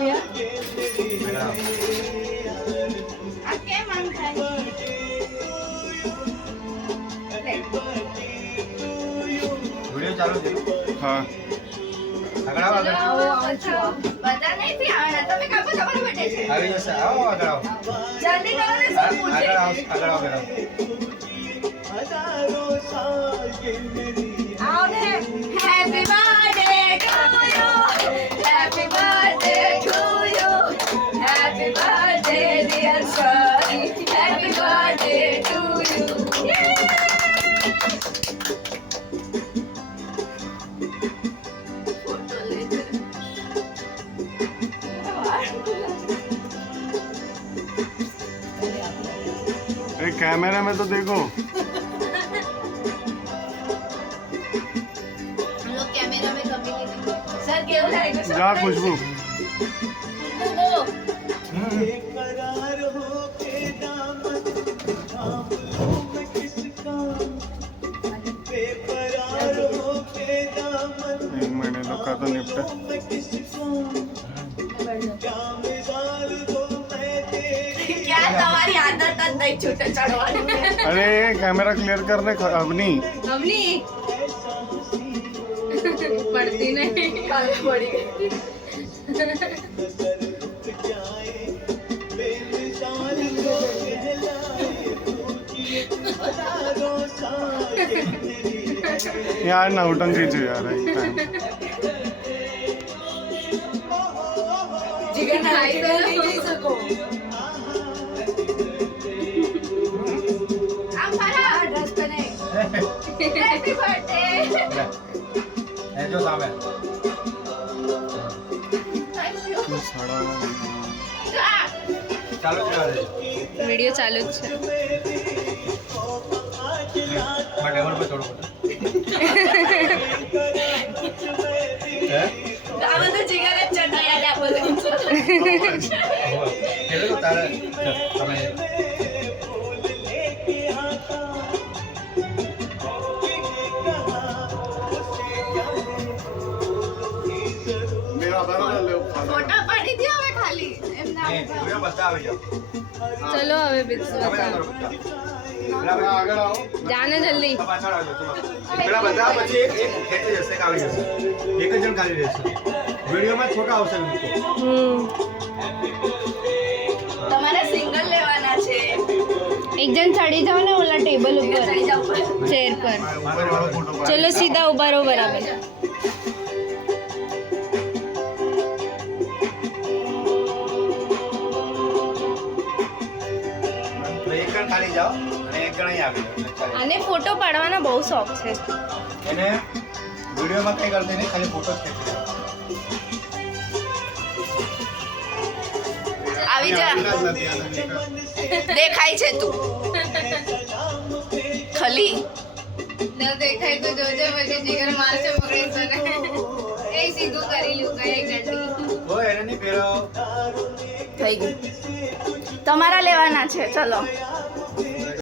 આ કેમ આમ થાય? વિડિયો ચાલુ છે હા આગળ આવો બધા નથી આવવાના. તમે કાપો, તમારો બર્થડે છે. આવી જશે આવો આગળ આવો જલ્દી કરો ને, શું પૂછે? આગળ આવો આવો ને. Happy birthday to you. Happy birthday to you. Happy birthday dear son. Happy birthday to you. Photo લેજે. कैमरा में तो देखो हम लोग कैमरा में कभी नहीं दिखते. सर केवल आएगा सर. जा खुशबू वो एक महीने लोग का तो निपटा क्या तुम्हारी आदत જ નહીં છૂટે ચડવાની. अरे कैमरा क्लियर करने अवनी हमनी पड़ती नहीं काले पड़ी गई. यार नौटंकी से यार एक टाइम जिगर नहाई तो नहीं जी सको. आप हरा ड्रेस पहने. Happy birthday. એ જો સામે थैंक यू. ચાલુ છે વિડિયો ચાલુ જ છે. ટેબલ પર થોડું હે આ બધું જીગર જ ચટાયા જ આ બધું. કેટલું તારે તમે मेरा बराबर ले ફોટા પાડી દો હવે ખાલી એમ ના વિડિયો બધા આવી જાવ ચલો હવે તમે બિસ્વા ના કરો બધા आगे आओ જાને જલ્દી. પાછળ આવજો ચલો પેલા બધા પછી એક ખેંચી જશે કે આવી જશે એક જ જણ ખાલી રહેશે વિડિયોમાં ફોટો આવશે લોકો તમારે સિંગલ લેવાના છે. એક જણ ચડી જાઓ ને ઓલા ટેબલ ઉપર ચડી જાવ પર. ચેર પર. मारे वाला फोटो ચલો સીધા ઉભા રહો બરાબર. તો એક જણ ખાલી જાઓ અને એક જણ અહીં આવી જાઓ આને ફોટો પાડવાનો બહુ શોખ છે. એને વિડિયોમાં કઈ કરતી નહીં ખાલી ફોટો જ ખેંચી જાઓ આવી જા. દેખાય છે તું ખલી. ન દેખાય તો જોજે પછી જીગર મારશે પકડીને તને. એ સીધું કરી લ્યું કઈ એક ઘંટી. કોઈ એને નહીં પહેરો થઈ ગયું. તમારા લેવાના છે ચલો.